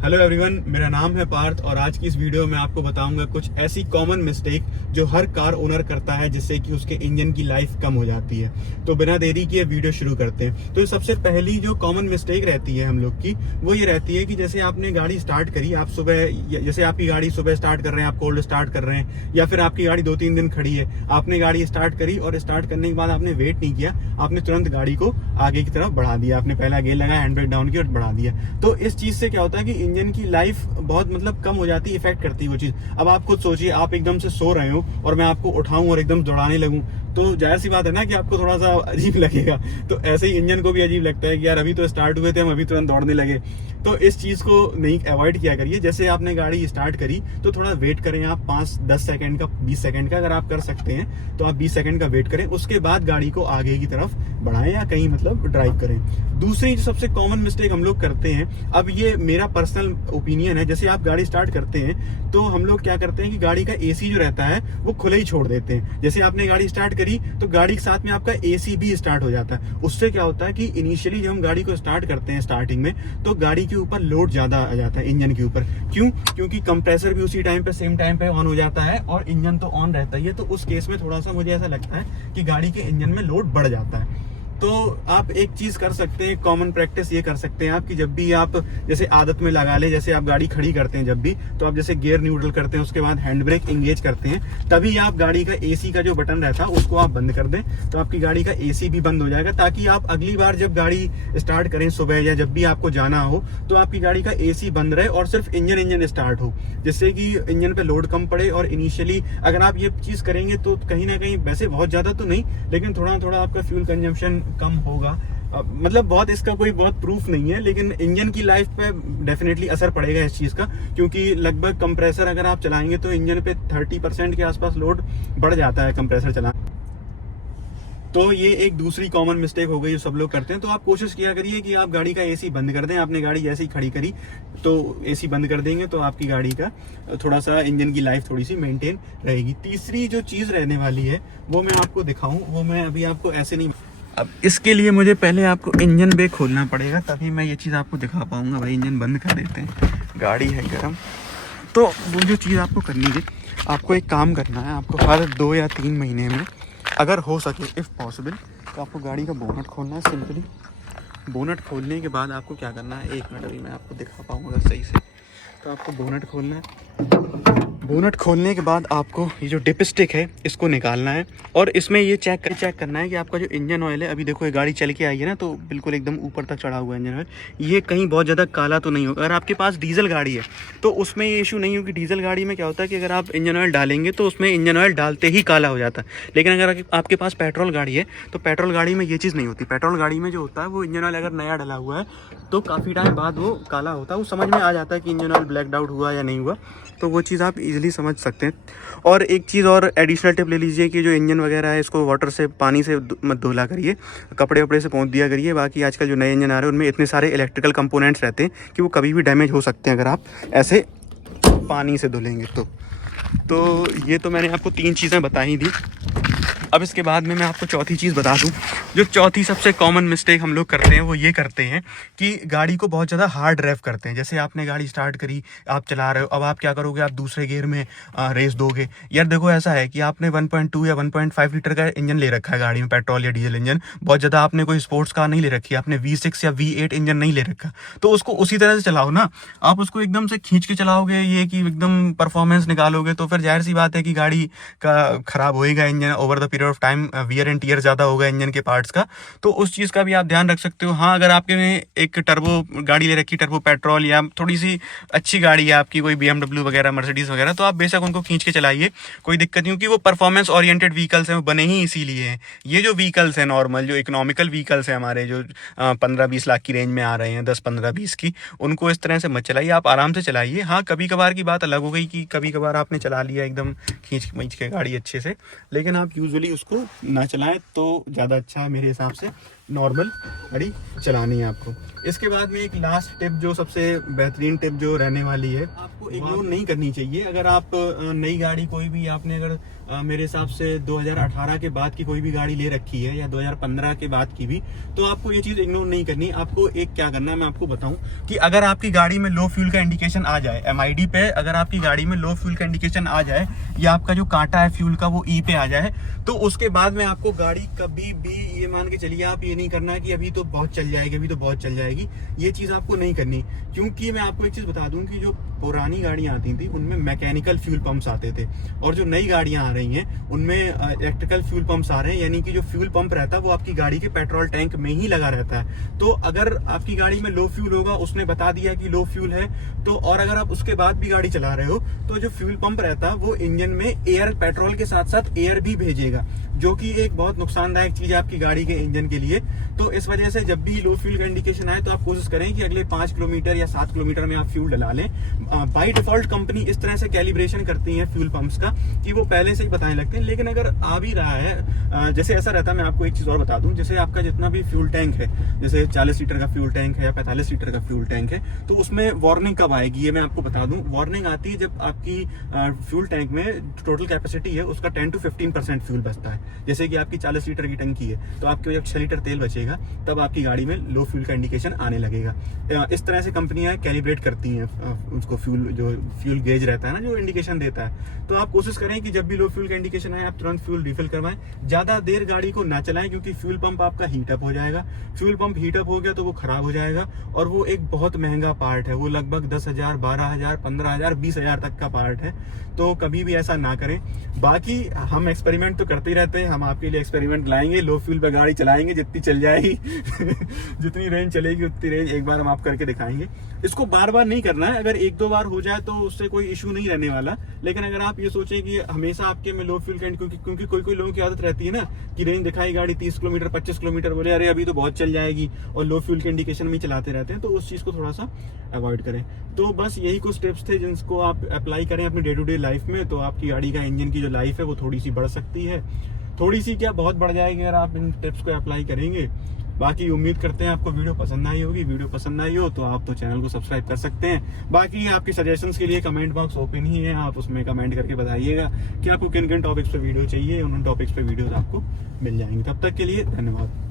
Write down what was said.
Hello everyone, मेरा नाम है पार्थ और आज की इस वीडियो में आपको बताऊंगा कुछ ऐसी कॉमन मिस्टेक जो हर कार ओनर करता है जिससे कि उसके इंजन की लाइफ कम हो जाती है। तो बिना देरी किए वीडियो शुरू करते हैं। तो सबसे पहली जो कॉमन मिस्टेक रहती है हम लोग की, वो ये रहती है कि जैसे आपने गाड़ी स्टार्ट करी, आप सुबह, जैसे आपकी गाड़ी सुबह स्टार्ट कर रहे हैं, आप कोल्ड स्टार्ट कर रहे हैं, या फिर आपकी गाड़ी 2-3 दिन खड़ी है, आपने गाड़ी स्टार्ट करी और स्टार्ट करने के बाद आपने वेट नहीं किया, आपने तुरंत गाड़ी को आगे की तरफ बढ़ा दिया, आपने पहला गेयर लगाया, हैंड ब्रेक डाउन किया और बढ़ा दिया। तो इस चीज से क्या होता है कि इंजन की लाइफ बहुत कम हो जाती है, इफेक्ट करती है वो चीज। अब आप खुद सोचिए, आप एकदम से सो रहे हो और मैं आपको उठाऊं और एकदम दौड़ाने लगूं, तो जाहिर सी बात है ना कि आपको थोड़ा सा अजीब लगेगा। तो ऐसे ही इंजन को भी अजीब लगता है कि यार अभी तो स्टार्ट हुए थे हम, अभी तुरंत दौड़ने लगे। तो इस चीज को नहीं, अवॉइड किया करिए। जैसे आपने गाड़ी स्टार्ट करी तो थोड़ा वेट करें आप, 5-10 सेकंड का, 20 सेकंड का अगर आप कर सकते हैं तो आप 20 सेकंड का वेट करें, उसके बाद गाड़ी को आगे की तरफ बढ़ाएं या कहीं ड्राइव करें। दूसरी जो सबसे कॉमन मिस्टेक हम लोग करते हैं, अब ये मेरा पर्सनल ओपिनियन है, जैसे आप गाड़ी स्टार्ट करते हैं तो हम लोग क्या करते हैं कि गाड़ी का एसी जो रहता है वो खुले ही छोड़ देते हैं। जैसे आपने गाड़ी स्टार्ट करी तो गाड़ी के साथ में आपका एसी भी स्टार्ट हो जाता है। उससे क्या होता है कि इनिशियली जब हम गाड़ी को स्टार्ट करते हैं स्टार्टिंग में, तो गाड़ी के ऊपर लोड ज्यादा आ जाता है इंजन के ऊपर। क्यों? क्योंकि कंप्रेसर भी उसी टाइम पे, सेम टाइम पे ऑन हो जाता है और इंजन तो ऑन रहता ही है। तो उस केस में थोड़ा सा मुझे ऐसा लगता है कि गाड़ी के इंजन में लोड बढ़ जाता है। तो आप एक चीज कर सकते हैं, कॉमन प्रैक्टिस ये कर सकते हैं आप, कि जब भी आप जैसे आदत में लगा ले, जैसे आप गाड़ी खड़ी करते हैं जब भी, तो आप जैसे गियर न्यूट्रल करते हैं, उसके बाद हैंड ब्रेक एंगेज करते हैं, तभी आप गाड़ी का एसी का जो बटन रहता है उसको आप बंद कर दें, तो आपकी गाड़ी का एसी भी बंद हो जाएगा, ताकि आप अगली बार जब गाड़ी स्टार्ट करें सुबह या जब भी आपको जाना हो, तो आपकी गाड़ी का एसी बंद रहे और सिर्फ इंजन स्टार्ट हो, जिससे कि इंजन पे लोड कम पड़े। और इनिशियली अगर आप ये चीज करेंगे तो कहीं ना कहीं, वैसे बहुत ज्यादा तो नहीं, लेकिन थोड़ा थोड़ा आपका फ्यूल कंजम्पशन कम होगा। बहुत इसका कोई बहुत प्रूफ नहीं है, लेकिन इंजन की लाइफ पे डेफिनेटली असर पड़ेगा इस चीज का, क्योंकि लगभग कंप्रेसर अगर आप चलाएंगे तो इंजन पे 30% के आसपास लोड बढ़ जाता है कंप्रेसर चला। तो ये एक दूसरी कॉमन मिस्टेक हो गई जो सब लोग करते हैं। तो आप कोशिश किया करिए कि आप गाड़ी का एसी बंद कर दें। आपने गाड़ी जैसे ही खड़ी करी तो एसी बंद कर देंगे तो आपकी गाड़ी का थोड़ा सा इंजन की लाइफ थोड़ी सी मेंटेन रहेगी। तीसरी जो चीज रहने वाली है वो मैं आपको दिखाऊं, वो मैं अभी आपको ऐसे नहीं, अब इसके लिए मुझे पहले आपको इंजन बे खोलना पड़ेगा, तभी मैं ये चीज़ आपको दिखा पाऊंगा। भाई इंजन बंद कर देते हैं, गाड़ी है गर्म। तो वो जो चीज़ आपको करनी है, आपको एक काम करना है, आपको हर 2 या 3 महीने में अगर हो सके, इफ़ पॉसिबल, तो आपको गाड़ी का बोनट खोलना है। सिंपली बोनट खोलने के बाद आपको क्या करना है, 1 मिनट अभी मैं आपको दिखा पाऊँगा सही से। तो आपको बोनट खोलना है। बोनट खोलने के बाद आपको ये जो डिप स्टिक है इसको निकालना है और इसमें ये चेक करना है कि आपका जो इंजन ऑयल है, अभी देखो ये गाड़ी चल के आई है ना, तो बिल्कुल एकदम ऊपर तक चढ़ा हुआ है इंजन ऑयल, ये कहीं बहुत ज़्यादा काला तो नहीं होगा। अगर आपके पास डीजल गाड़ी है तो उसमें ये इशू नहीं होगी। डीजल गाड़ी में क्या होता है कि अगर आप इंजन ऑयल डालेंगे तो उसमें इंजन ऑयल डालते ही काला हो जाता है। लेकिन अगर आपके पास पेट्रोल गाड़ी है तो पेट्रोल गाड़ी में ये चीज़ नहीं होती। पेट्रोल गाड़ी में जो होता है वो इंजन ऑयल अगर नया डला हुआ है तो काफ़ी टाइम बाद वो काला होता है, वो समझ में आ जाता है कि इंजन ऑयल ब्लैक आउट हुआ या नहीं हुआ। तो वो चीज़ आप इजीली समझ सकते हैं। और एक चीज़ और एडिशनल टिप ले लीजिए कि जो इंजन वगैरह है इसको वाटर से, पानी से मत धुला करिए, कपड़े वपड़े से पोंछ दिया करिए। बाकी आजकल जो नए इंजन आ रहे हैं उनमें इतने सारे इलेक्ट्रिकल कंपोनेंट्स रहते हैं कि वो कभी भी डैमेज हो सकते हैं अगर आप ऐसे पानी से धुलेंगे तो ये तो मैंने आपको 3 चीज़ें बता ही दी। अब इसके बाद में मैं आपको चौथी चीज़ बता दूं। जो चौथी सबसे कॉमन मिस्टेक हम लोग करते हैं वो ये करते हैं कि गाड़ी को बहुत ज़्यादा हार्ड ड्राइव करते हैं। जैसे आपने गाड़ी स्टार्ट करी, आप चला रहे हो, अब आप क्या करोगे, आप दूसरे गियर में रेस दोगे। यार देखो ऐसा है कि आपने 1.2 या 1.5 लीटर का इंजन ले रखा है गाड़ी में, पेट्रोल या डीजल इंजन, बहुत ज़्यादा आपने कोई स्पोर्ट्स कार नहीं ले रखी, आपने V6 या V8 इंजन नहीं ले रखा, तो उसको उसी तरह से चलाओ ना। आप उसको एकदम से खींच के चलाओगे, ये कि एकदम परफॉर्मेंस निकालोगे, तो फिर जाहिर सी बात है कि गाड़ी का खराब होएगा engine. Over the period of time wear and tear ज़्यादा होगा इंजन के पार्ट्स का, तो उस चीज़ का भी आप ध्यान रख सकते हो। हाँ, अगर आपके में एक टर्बो गाड़ी ले रखी, टर्बो पेट्रोल, या थोड़ी सी अच्छी गाड़ी है आपकी, कोई BMW वगैरह, मर्सिडीज़ वगैरह, तो आप बेशक उनको खींच के चलाइए, कोई दिक्कत नहीं, क्योंकि वो परफॉर्मेंस ओरिएंटेड व्हीकल्स हैं, वो बने ही इसीलिए हैं। ये जो व्हीकल्स हैं नॉर्मल, जो इकोनॉमिकल व्हीकल्स हैं हमारे, जो 15-20 लाख की रेंज में आ रहे हैं, 10-15-20 की, उनको इस तरह से मत चलाइए, आप आराम से चलाइए। हाँ, कभी कभार की बात अलग हो गई कि कभी कभार आपने चला लिया एकदम खींच के गाड़ी अच्छे से, लेकिन आप यूजुअली उसको ना चलाएं तो ज़्यादा अच्छा है मेरे हिसाब से। नॉर्मल गाड़ी चलानी है आपको। इसके बाद में एक लास्ट टिप, जो सबसे बेहतरीन टिप जो रहने वाली है, आपको आपको इग्नोर नहीं करनी चाहिए। अगर आप नई गाड़ी कोई भी आपने अगर मेरे हिसाब से 2018 के बाद की कोई भी गाड़ी ले रखी है या 2015 के बाद की भी, तो आपको ये चीज इग्नोर नहीं करनी। आपको एक क्या करना है मैं आपको बताऊं कि अगर आपकी गाड़ी में लो फ्यूल का इंडिकेशन आ जाए, MID पे अगर आपकी गाड़ी में लो फ्यूल का इंडिकेशन आ जाए या आपका जो कांटा है फ्यूल का वो E पे आ जाए, तो उसके बाद में आपको गाड़ी कभी भी ये मान के चलिए, आप ये नहीं करना है कि अभी तो बहुत चल जाएगी, अभी तो बहुत चल जाएगी। ये चीज आपको नहीं करनी, क्योंकि मैं आपको एक चीज बता दूं कि जो पुरानी गाड़ियां आती थी उनमें मैकेनिकल फ्यूल पंप्स आते थे, और जो नई गाड़ियां आ रही हैं उनमें इलेक्ट्रिकल फ्यूल पंप्स आ रहे हैं। यानी कि जो फ्यूल पंप रहता है वो आपकी गाड़ी के पेट्रोल टैंक में ही लगा रहता है। तो अगर आपकी गाड़ी में लो फ्यूल होगा, उसने बता दिया कि लो फ्यूल है, तो और अगर आप उसके बाद भी गाड़ी चला रहे हो तो जो फ्यूल पंप रहता है वो इंजन में एयर, पेट्रोल के साथ साथ एयर भी भेजेगा, जो कि एक बहुत नुकसानदायक चीज है आपकी गाड़ी के इंजन के लिए। तो इस वजह से जब भी लो फ्यूल का इंडिकेशन आए तो आप कोशिश करें कि अगले 5 किलोमीटर या 7 किलोमीटर में आप फ्यूल डला लें। बाई डिफॉल्ट कंपनी इस तरह से कैलिब्रेशन करती है फ्यूल पंप्स का कि वो पहले से ही बताने लगते हैं। लेकिन अगर आ भी रहा है, जैसे ऐसा रहता है, मैं आपको एक चीज और बता दूं, जैसे आपका जितना भी फ्यूल टैंक है, जैसे 40 लीटर का फ्यूल टैंक है या 45 लीटर का फ्यूल टैंक है, तो उसमें वार्निंग कब आएगी ये मैं आपको बता दूं। वार्निंग आती है जब आपकी फ्यूल टैंक में टोटल कैपेसिटी है उसका 10 to 15% फ्यूल बचता है। जैसे कि आपकी 40 लीटर की टंकी है तो आपके जब 6 लीटर तेल बचेगा तब आपकी गाड़ी में लो फ्यूल का इंडिकेशन आने लगेगा। इस तरह से कंपनियां कैलिब्रेट करती हैं उसको, फ्यूल जो फ्यूल गेज रहता है ना जो इंडिकेशन देता है। तो आप कोशिश करें कि जब भी लो फ्यूल का इंडिकेशन आए आप तुरंत फ्यूल रिफिल करवाएं। ज्यादा देर गाड़ी को ना चलाएं, क्योंकि फ्यूल पंप आपका हीटअप हो जाएगा। फ्यूल पंप हीटअप हो गया तो वो खराब हो जाएगा, और वो एक बहुत महंगा पार्ट है, वो लगभग 10,000, 12,000, 15,000, 20,000 तक का पार्ट है। तो कभी भी ऐसा ना करें। बाकी हम एक्सपेरिमेंट तो करते ही रहते हैं, हम आपके लिए एक्सपेरिमेंट लाएंगे, लो फ्यूल पे गाड़ी चलाएंगे, जितनी चल जाएगी जितनी रेंज चलेगी उतनी रेंज एक बार हम आप करके दिखाएंगे। इसको बार बार नहीं करना है, अगर 1-2 बार हो जाए तो उससे कोई इशू नहीं रहने वाला। लेकिन अगर आप ये सोचें कि हमेशा आपके में लो फ्यूल का, क्योंकि कोई लोगों की आदत रहती है ना कि रेंज दिखाई गाड़ी 30 किलोमीटर 25 किलोमीटर, बोले अरे अभी तो बहुत चल जाएगी, और लो फ्यूल के इंडिकेशन में चलाते रहते हैं, तो उस चीज को थोड़ा सा अवॉइड करें। तो बस यही कुछ टिप्स थे जिनको आप अप्लाई करें अपनी डे टू डे लाइफ में, तो आपकी गाड़ी का इंजन की जो लाइफ है वो थोड़ी सी बढ़ सकती है। थोड़ी सी क्या, बहुत बढ़ जाएगी अगर आप इन टिप्स को अप्लाई करेंगे। बाकी उम्मीद करते हैं आपको वीडियो पसंद आई होगी। वीडियो पसंद आई हो तो आप तो चैनल को सब्सक्राइब कर सकते हैं। बाकी आपकी सजेशंस के लिए कमेंट बॉक्स ओपन ही है, आप उसमें कमेंट करके बताइएगा कि आपको किन किन टॉपिक्स पे वीडियो चाहिए, उन टॉपिक्स पे वीडियोस आपको मिल जाएंगे। तब तक के लिए धन्यवाद।